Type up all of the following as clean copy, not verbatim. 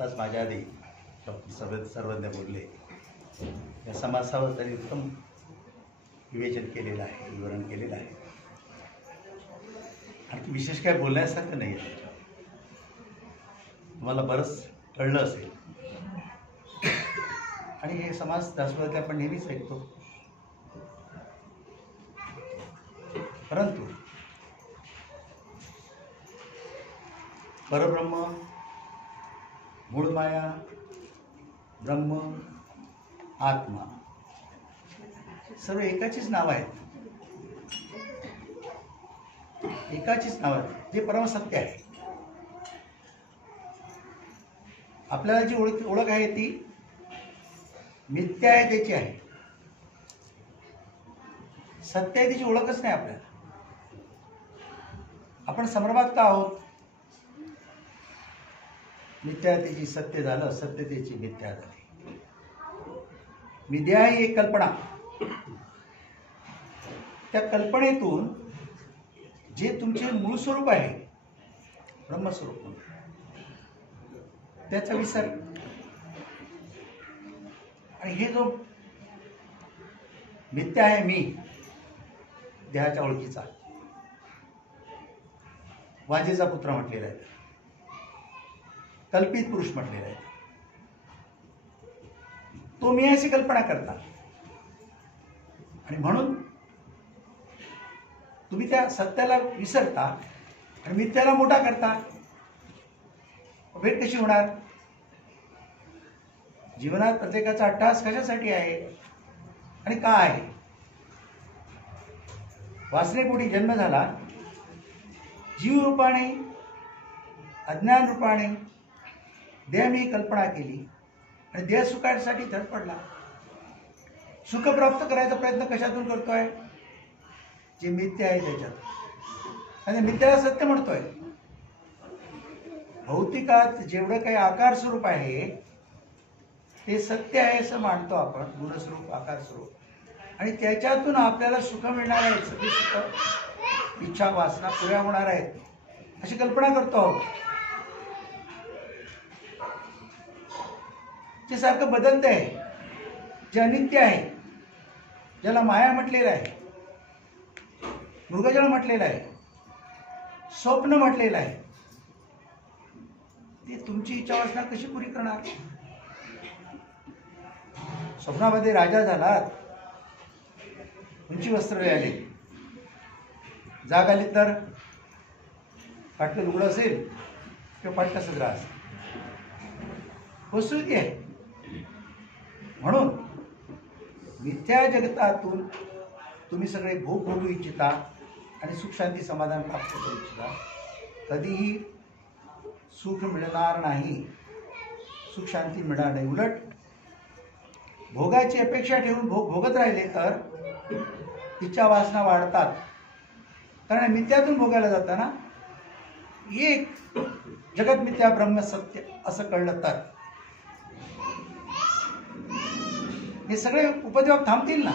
आत्ताच माझ्या आधी डॉक्टर सर्वज्ञ बोलले, या समासावर त्यांनी उत्तम विवेचन केलेलं आहे, विवरण केलेलं आहे. आणखी विशेष काय बोलण्यासारखं नाही आहे. तुम्हाला बरंच कळलं असेल. आणि हे समाज दासवादी आपण नेहमीच ऐकतो. परंतु परब्रह्म, मूळ माया, ब्रह्म, आत्मा सर्व एकाचीच नावं आहेत. एकाचीच नावं आहेत. जे परमसत्य आहे. आपल्याला जी ओळख आहे ती मिथ्या आहे, त्याची आहे. सत्य आहे त्याची ओळखच नाही आपल्याला. आपण संभ्रमात का आहोत? मिथ्यातेची सत्य झालं, सत्यतेची मिथ्या झाली. मिथ्या ही एक कल्पना. त्या कल्पनेतून जे तुमचे मूळ स्वरूप आहे, ब्रह्मस्वरूप, त्याचा विसर. आणि हे जो मिथ्या आहे, मी देहाच्या ओळखीचा, वाजेचा पुत्र म्हटलेला आहे, कल्पित पुरुष म्हटलेला आहे, तो मी अशी कल्पना करता. आणि म्हणून तुम्ही त्या सत्याला विसरता आणि मिथ्याला मोठा करता. भेट कशी होणार? जीवनात प्रत्येकाचा अट्टहास कशासाठी आहे आणि का आहे? वासनेपोटी जन्म झाला, जीव रूपाने, अज्ञान रूपाने देह मी कल्पना केली आणि देह सुखासाठी धडपडला. सुख प्राप्त करायचा प्रयत्न कशातून करतोय? जे मिथ्या आहे त्याच्यात. आणि मिथ्याला सत्य म्हणतोय. भौतिकात जेवढं काही आकार स्वरूप आहे ते सत्य आहे असं मानतो आपण, गुणस्वरूप, आकार स्वरूप. आणि त्याच्यातून आपल्याला सुख मिळणार आहे, सगळी सुख, इच्छा, वासना पुऱ्या होणार आहेत अशी कल्पना करतो. जे सारखं बदलत आहे, जे अनित्य आहे, ज्याला माया म्हटलेलं आहे, मृगजळ म्हटलेलं आहे, स्वप्न म्हटलेलं आहे, ते तुमची इच्छा वासना कशी पुरी करणार? स्वप्नामध्ये राजा झालात, उंची वस्त्र आले, जाग आली तर फाटकं लुगडं असेल किंवा फाटका सदरा असेल, वस्तुस्थिती आहे. म्हणून मिथ्या जगतातून तुम्ही सगळे भोग भोगू इच्छिता आणि सुख शांती समाधान प्राप्त करू इच्छिता. कधीही सुख मिळणार नाही, सुख शांती मिळणार नाही. उलट भोगाची अपेक्षा ठेवून भोग भोगत राहिले तर इच्छा वासना वाढतात. कारण मिथ्यातून भोगायला जाताना एक जगत मिथ्या ब्रह्म सत्य असं कळलं तर हे सगळे उपद्व्याप थांबतील ना.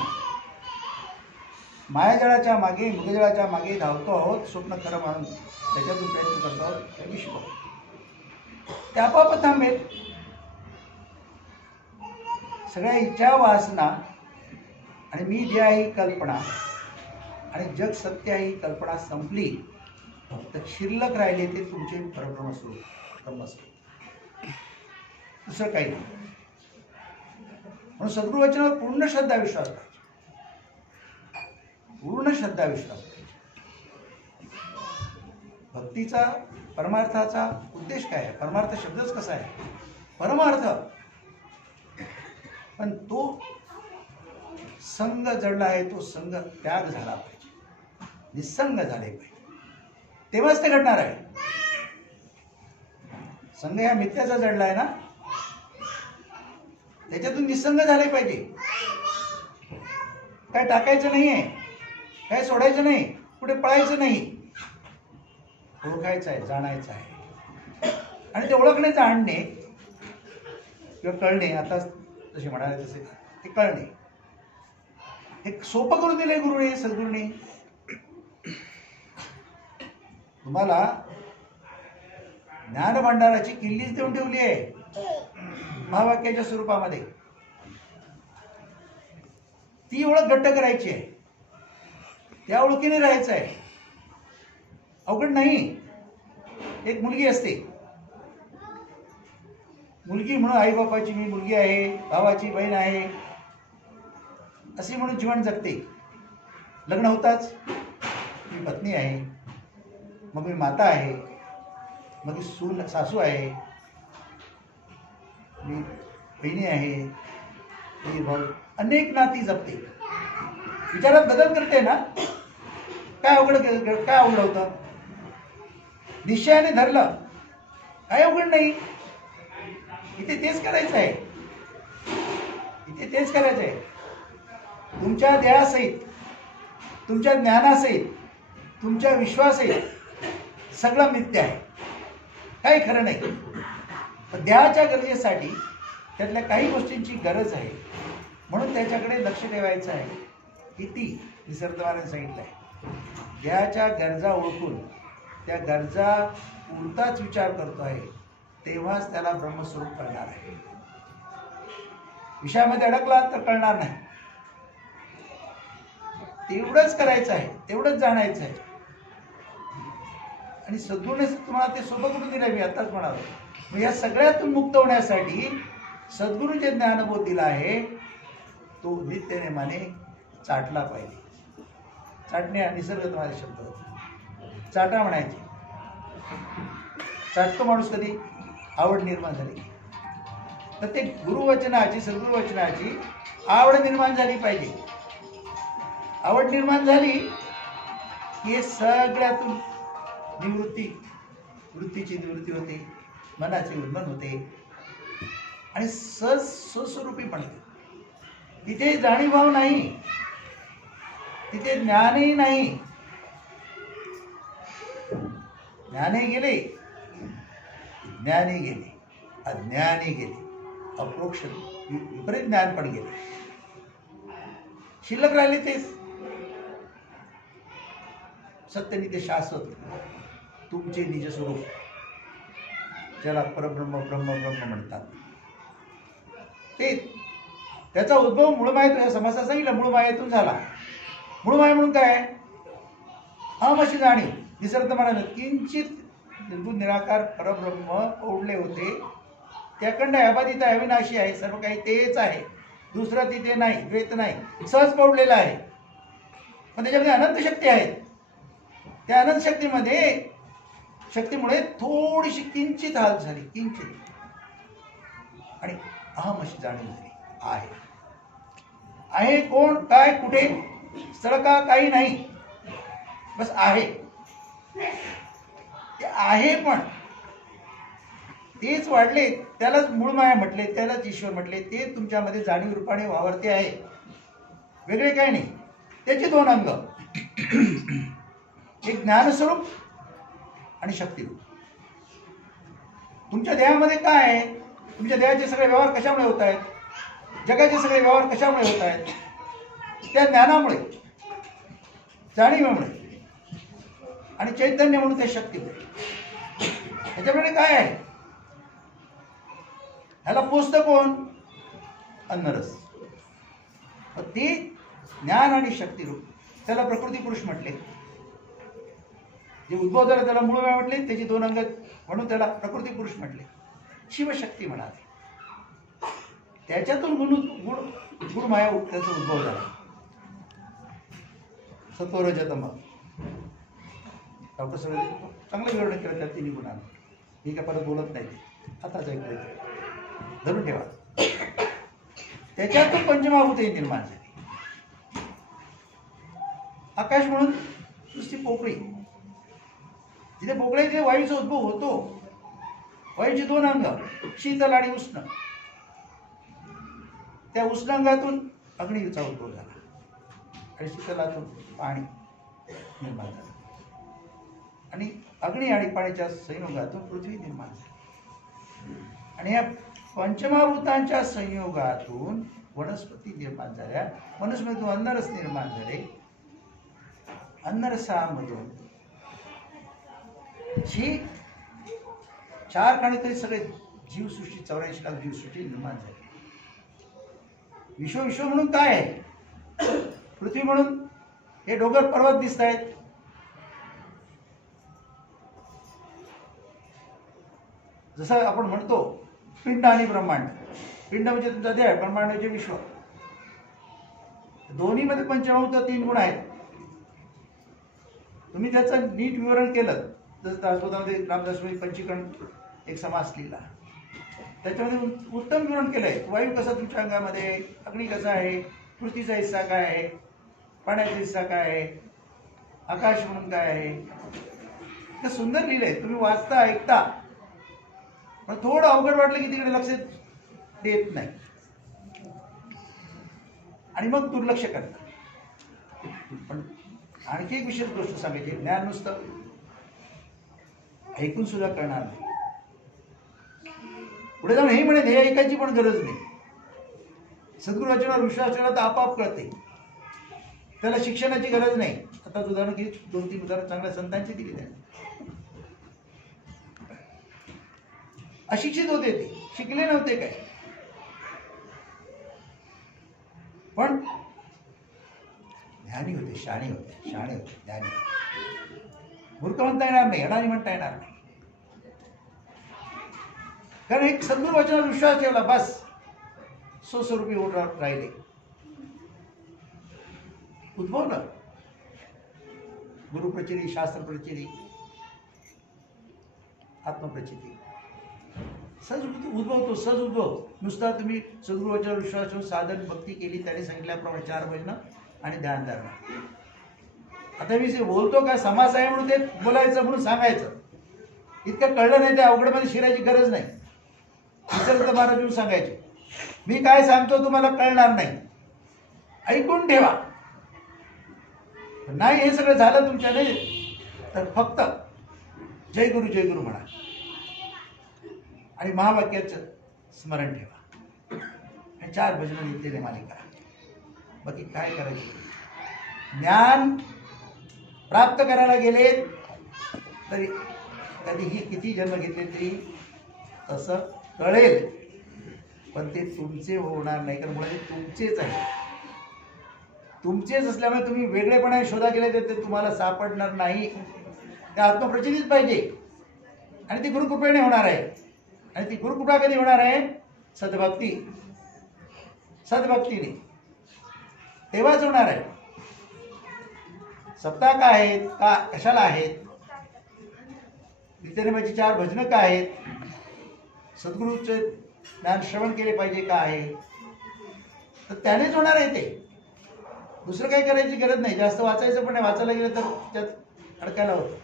मायाजळाच्या मागे, मृगजळाच्या मागे धावतो आहोत, स्वप्न खरं म्हणून त्याच्यातून प्रयत्न करतो आहोत. हे विश्व ते आपोआप थांबेल. सगळ्या इच्छा वासना आणि मी जे आहे ही कल्पना आणि जग सत्य आहे ही कल्पना संपली तर शिल्लक राहिले ते तुमचे परब्रह्मस्वरूप, ब्रह्मस्वरूप, दुसरं काही नाही. म्हणून सद्गुरुवचनावर पूर्ण श्रद्धा विश्वास पाहिजे, पूर्ण श्रद्धा विश्वास पाहिजे. भक्तीचा, परमार्थाचा उद्देश काय आहे? परमार्थ शब्दच कसा आहे? परमार्थ. पण तो संग जडला आहे, तो संग त्याग झाला पाहिजे, निसंग झाले पाहिजे, तेव्हाच ते घडणार आहे. संग या मिथ्याचा जडला आहे ना, त्याच्यातून निसंग झाले पाहिजे. काय टाकायचं नाहीये, काय सोडायचं नाही, कुठे पळायचं नाही. ओळखायचं आहे, जाणायचं आहे. आणि ते ओळखणे, जाणणे किंवा कळणे, आता जसे म्हणाले तसे ते कळणे, हे सोपं करून दिलंय गुरुने, सद्गुरूने. तुम्हाला ज्ञान भांडाराची किल्लीच देऊन ठेवली आहे. महावाक्याच्या स्वरूपामध्ये ती ओळख घट्ट करायची आहे, त्या ओळखीने राहायचं आहे. अवघड नाही. एक मुलगी असते, मुलगी म्हणून आई बापाची मी मुलगी आहे, भावाची बहीण आहे अशी म्हणून जीवन जगते. लग्न होताच मी पत्नी आहे, मग मी माता आहे, मग मी सून सासू आहे, मी बहिणी आहे, मी भाऊ, अनेक नाती जपते. विचारात बदल करते ना. काय अवघड होतं? निश्चयाने धरलं, काय अवघड नाही. इथे तेच करायचं आहे, इथे तेच करायचं आहे. तुमच्या देहासहित, तुमच्या ज्ञानासहित, तुमच्या विश्वासहित सगळं मिथ्या आहे, काही खरं नाही. पण देहाच्या गरजेसाठी त्यातल्या काही गोष्टींची गरज आहे, म्हणून त्याच्याकडे लक्ष ठेवायचं आहे. किती निसर्गवाने सांगितलं आहे, देहाच्या गरजा ओळखून त्या गरजा पुरताच विचार करतो आहे, तेव्हाच त्याला ब्रह्मस्वरूप कळणार आहे. विषयामध्ये अडकला तर कळणार नाही. तेवढंच करायचं आहे, तेवढंच जाणायचं आहे. आणि सद्गुरूने तुम्हाला ते सोपं करून दिलं. मी आताच म्हणालो, मग या सगळ्यातून मुक्त होण्यासाठी सद्गुरू जे ज्ञानबोध दिला आहे तो नित्य नेमाने चाटला पाहिजे. चाटणे हा निसर्ग तुम्हाला शब्द होता. चाटा म्हणायचे. चाटतो माणूस कधी? आवड निर्माण झाली. तर ते गुरुवचनाची, सद्गुरु वचनाची आवड निर्माण झाली पाहिजे. आवड निर्माण झाली की हे सगळ्यातून वृत्तीची निवृत्ती होते, मनाचे उन्मन होते आणि स्वस्वरूपी बनते. तिथे जाणीवभाव नाही, तिथे ज्ञानही नाही. ज्ञानही गेले, ज्ञानही गेले, अज्ञानही गेले, अप्रोक्ष विपरीत ज्ञान पण गेले. शिल्लक राहिले तेच सत्य नित्य शाश्वत तुमचे निज स्वरूप, ज्याला परब्रह्म ब्रह्म ब्रह्म म्हणतात. ते त्याचा उद्भव मूळमायेतून, या समासात सांगितलं, मूळमायेतून झाला. मूळमाया म्हणून काय? अशी जाणीव. निसर्ग म्हणाले किंचित निर्गुण निराकार परब्रह्म ओढले होते, त्याकडनं अबाधित आहे, अविनाशी आहे, सर्व काही तेच आहे, दुसरं तिथे नाही, द्वैत नाही, सहज पडलेलं आहे. पण त्याच्यामध्ये अनंत शक्ती आहेत. त्या अनंत शक्तीमुळे थोडीशी किंचित हाल झाली, किंचित, आणि अहम अशी जाणीव झाली. आहे कोण, काय, कुठे, स्थळ का, काही नाही, बस आहे. ते आहे, पण तेच वाढले, त्यालाच मूळ माया म्हटले, त्यालाच ईश्वर म्हटले. ते तुमच्यामध्ये जाणीव रूपाने वावरते आहे, वेगळे काही नाही. त्याची दोन अंग, एक ज्ञानस्वरूप आणि शक्तिरूप. तुमच्या देहामध्ये काय आहे? तुमच्या देहाचे सगळे व्यवहार कशामुळे होत आहेत? जगाचे सगळे व्यवहार कशामुळे होत आहेत? त्या ज्ञानामुळे, जाणीवेमुळे आणि चैतन्य म्हणून त्या शक्तीमुळे. त्याच्यामुळे काय आहे? ह्याला पोचतं कोण? अन्नरस. ते ज्ञान आणि शक्तिरूप, त्याला प्रकृती पुरुष म्हटले. जे उद्भव झाला त्याला मूळमाया म्हटले, त्याची दोन अंग म्हणून त्याला प्रकृती पुरुष म्हटले. शिवशक्ती म्हणाले. त्याच्यातून गुण माया त्याचा उद्भव झाला. सत्वरजतम. डॉक्टर सगळे चांगलं विवरण केलं त्या तिन्ही गुणांना. मी काय परत बोलत नाही, आताच ऐकलं, धरून ठेवा. त्याच्यातून पंचमहाभूते निर्माण झाली. आकाश म्हणून नुसती पोकळी, जिथे पोकळी तिथे वायूचा उद्भव होतो. वायूची दोन अंग, शीतल आणि उष्ण. त्या उष्णांगातून अग्नीचा उद्भव झाला आणि शीतलातून पाणी निर्माण झालं आणि अग्नी आणि पाण्याच्या संयोगातून पृथ्वी निर्माण झाली. आणि या पंचमहाभूतांच्या संयोगातून वनस्पती निर्माण झाल्या. वनस्पतीतून अन्नरस निर्माण झाले. अन्नरसामधून जी चार काणी तरी सगळे जीवसृष्टी 84 लाख जीवसृष्टी निर्माण झाली. विश्व म्हणून काय आहे? पृथ्वी म्हणून हे डोंगर पर्वत दिसत आहेत. जसं आपण म्हणतो पिंड आणि ब्रह्मांड. पिंड म्हणजे तुमचा देह, ब्रह्मांड म्हणजे विश्व. दोन्हीमध्ये पंचभूत 3 गुण आहेत. तुम्ही त्याचं नीट विवरण केलं, जसं दासबोधामध्ये रामदासमध्ये पंचीकरण एक समास लिहिला, त्याच्यामध्ये उत्तम विवरण केलंय. वायू कसा तुमच्या अंगामध्ये, अग्नी कसा आहे, पृथ्वीचा हिस्सा काय आहे, पाण्याचा हिस्सा काय आहे, आकाश म्हणून काय आहे, ते सुंदर लिहिलंय. तुम्ही वाचता ऐकता, पण थोडं अवघड वाटलं की तिकडे लक्ष देत नाही आणि मग दुर्लक्ष करतात. पण आणखी एक विशेष गोष्ट सांगायची, ज्ञान नुसतं ऐकून सुद्धा करणार नाही. पुढे जाऊन हे म्हणे हे ऐकायची पण गरज नाही. सद्गुरू वचनावर विश्वास ठेवला तर आपोआप कळते. त्याला शिक्षणाची गरज नाही. आता उदाहरण की 2-3 उदाहरण चांगल्या संतांची दिली त्यांनी. अशिक्षित होते, ते शिकले नव्हते काय, पण ज्ञानी होते, शहाणे होते, ज्ञानी. मूर्ख म्हणता येणार नाही, अडाणी म्हणता येणार नाही. कारण एक सद्गुरू वचनावर विश्वास ठेवला, बस स्वस्वरूपी होत राहिले. उद्भवलं गुरुप्रचिती, शास्त्रप्रचिती, आत्मप्रचिती. सहज उद्भवतो, सहज उद्भव. नुसता तुम्ही सद्गुरू वचनावर विश्वास ठेवून साधन भक्ती केली, त्याने सांगितल्याप्रमाणे 4 भजनं आणि ध्यानधारणा. आता मी जे बोलतो का समास आहे म्हणून ते बोलायचं म्हणून सांगायचं, इतकं कळलं नाही, त्या अवघडमध्ये शिरायची गरज नाही. विसर्ग महाराज येऊन सांगायचे, मी काय सांगतो तुम्हाला कळणार नाही, ऐकून ठेवा. नाही हे सगळं झालं तुमच्याने तर फक्त जय गुरु म्हणा आणि महावाक्याचं स्मरण ठेवा. हे 4 भजनं घेतलेले मालिका. बाकी काय करायचं? ज्ञान प्राप्त करायला गेले तरी कधीही किती जन्म घेतले तरी तसं कळेल, पण ते तुमचे होणार नाही. कारण मुळे तुमचेच आहे. तुमचेच असल्यामुळे तुम्ही वेगळेपणाने शोधा गेले तर ते तुम्हाला सापडणार नाही. ते आत्मप्रचितीच पाहिजे आणि ती गुरुकृपेने होणार आहे. आणि ती गुरुकृपा कधी होणार आहे? सद्भक्तीने तेव्हाच होणार आहे. सप्ताह काय आहेत, का कशाला आहेत, नित्यनेमाची 4 भजनं काय आहेत, सद्गुरूचे ज्ञान श्रवण केले पाहिजे का आहे, तर त्यानेच होणार आहे. ते दुसरं काही करायची गरज नाही. जास्त वाचायचं पण नाही. वाचायला गेलं तर त्यात अडकायला होतं.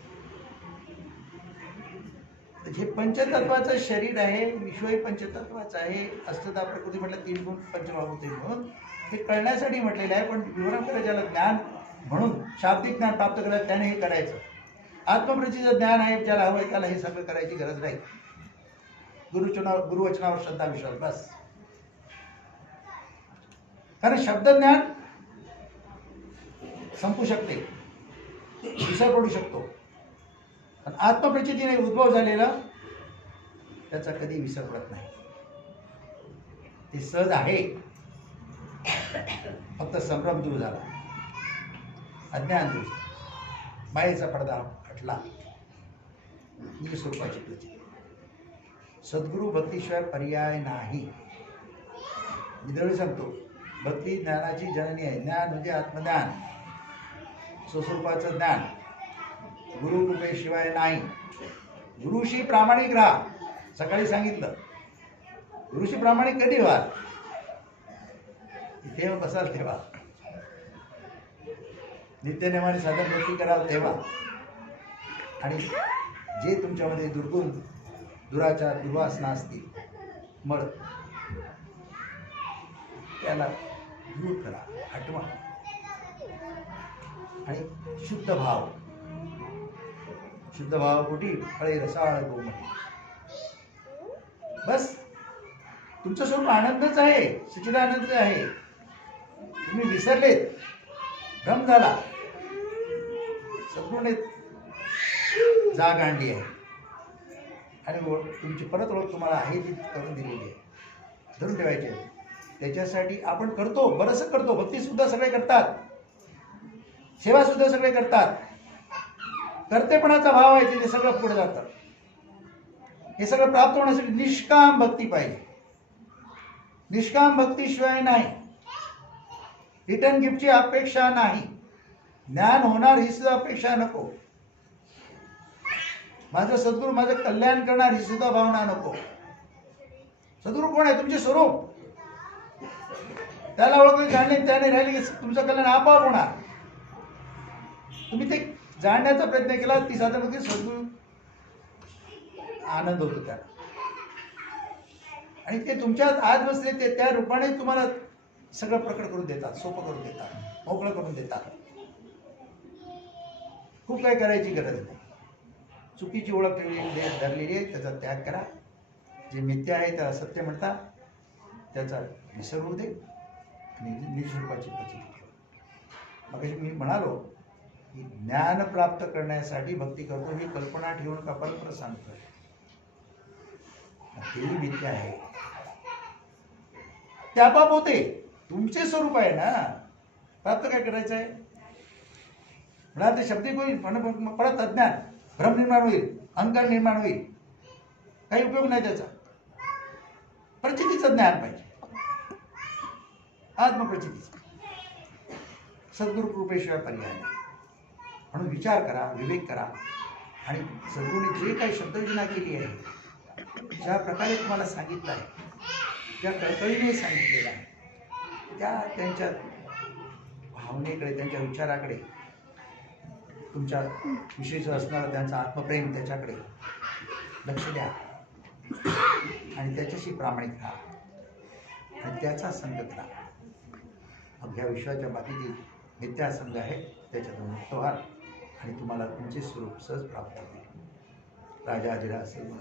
हे पंचतत्वाचं शरीर आहे, विश्वही पंचतत्वाचं आहे. अष्टधा प्रकृती म्हटलं 3 गुण पंचमहाभूते म्हणून हे कळण्यासाठी म्हटलेलं आहे. पण विवरण करायचं, ज्याला ज्ञान म्हणून शाब्दिक ज्ञान प्राप्त करायचं त्याने हे करायचं. आत्मप्रचितीचं ज्ञान आहे, ज्याला हवंय त्याला हे सगळं करायची गरज नाही. गुरुवचनावर श्रद्धा विश्वास बस. कारण शब्दज्ञान संपू शकते, विसर पडू शकतो, पण आत्मप्रचितीने उद्भव झालेला त्याचा कधी विसर पडत नाही. ते सहज आहे. फक्त संभ्रम दूर झाला, अज्ञान दूर झाला, मायेचा पडदा हटला. ही स्वरूपाची प्रचिती. सद्गुरु भक्तीशिवाय पर्याय नाही. मी दरवेळी सांगतो, भक्ती ज्ञानाची जननी आहे. ज्ञान म्हणजे आत्मज्ञान, स्वस्वरूपाचं ज्ञान. गुरु कृपेशिवाय नाही. गुरुशी प्रामाणिक राहा. सकाळी सांगितलं, गुरुशी प्रामाणिक कधी व्हाल? इथे बसाल तेव्हा, नित्यनेमाने साधन भक्ती कराल तेव्हा, आणि जे तुमच्यामध्ये दुर्गुण, दुराचार, दुर्वासना असतील, मळ, त्याला दूर करा, हटवा. आणि शुद्ध भाव कुठे? फळे रसाळ गोमटी. बस तुमचं स्वरूप आनंदच आहे, सच्चिदानंद आहे. तुम्ही विसरलेत, भ्रम झाला. सद्गुरूने जाग आणली आहे आणि तुमची परत ओळख तुम्हाला आहे ती करून दिलेली आहे, धरून ठेवायची आहे. त्याच्यासाठी आपण करतो, बरंचसं करतो. भक्तीसुद्धा सगळे करतात, सेवासुद्धा सगळे करतात. कर्तेपणाचा भाव आहे तिथे सगळं पुढे जातं. हे सगळं प्राप्त होण्यासाठी निष्काम भक्ती पाहिजे. निष्काम भक्तीशिवाय नाही. रिटर्न गिफ्टची अपेक्षा नाही. ज्ञान होणार ही सुद्धा अपेक्षा नको. माझं सद्गुरू माझं कल्याण करणार ही सुद्धा भावना नको. सद्गुरू कोण आहे? तुमचे स्वरूप. त्याला ओळखले, जाणले, त्याने राहिले की तुमचं कल्याण आपोआप होणार. तुम्ही ते जाणण्याचा प्रयत्न केला, ती साधन सद्गुरू आनंद होतो त्याला. आणि ते तुमच्यात आज बसले ते त्या रूपाने तुम्हाला सगळं प्रकट करून देतात, सोपं करून देतात, मोकळं करून देतात. खूप काही करायची गरज नाही. चुकीची ओळख धरलेली आहे, त्याचा त्याग करा. जे मिथ्या आहे त्याला सत्य म्हणतात, त्याचा विसर होऊ दे आणि निस्वरूपाची प्रचिती ठेवा. मग मी म्हणालो की ज्ञान प्राप्त करण्यासाठी भक्ती करतो ही कल्पना ठेवून का परत सांगतोय, तेही मिथ्या आहे. ते आपोआप होते. तुमचे स्वरूप आहे ना. प्राप्त काय करायचं आहे? म्हणा ते शब्दी होईल, परत अज्ञान, भ्रम निर्माण होईल, अहंकार निर्माण होईल. काही उपयोग नाही त्याचा. प्रचितीचं ज्ञान पाहिजे, आत्मप्रचितीचं. सद्गुरु कृपेशिवाय पर्याय नाही. म्हणून विचार करा, विवेक करा. आणि सद्गुरूने जे काही शब्दयोजना केली आहे, ज्या प्रकारे तुम्हाला सांगितलं आहे, ज्या कळकळीने सांगितलेलं आहे, त्या त्यांच्या भावनेकडे, त्यांच्या विचाराकडे, तुमच्या विषयीचं असणारं त्यांचं आत्मप्रेम त्याच्याकडे लक्ष द्या आणि त्याच्याशी प्रामाणिक राहा आणि त्याचा संग करा. मग ह्या विश्वाच्या बाकीची मिथ्या संघ आहे त्याच्यातून मुक्त व्हा आणि तुम्हाला तुमचे स्वरूप सहज प्राप्त होईल. राजा अजिरा असेल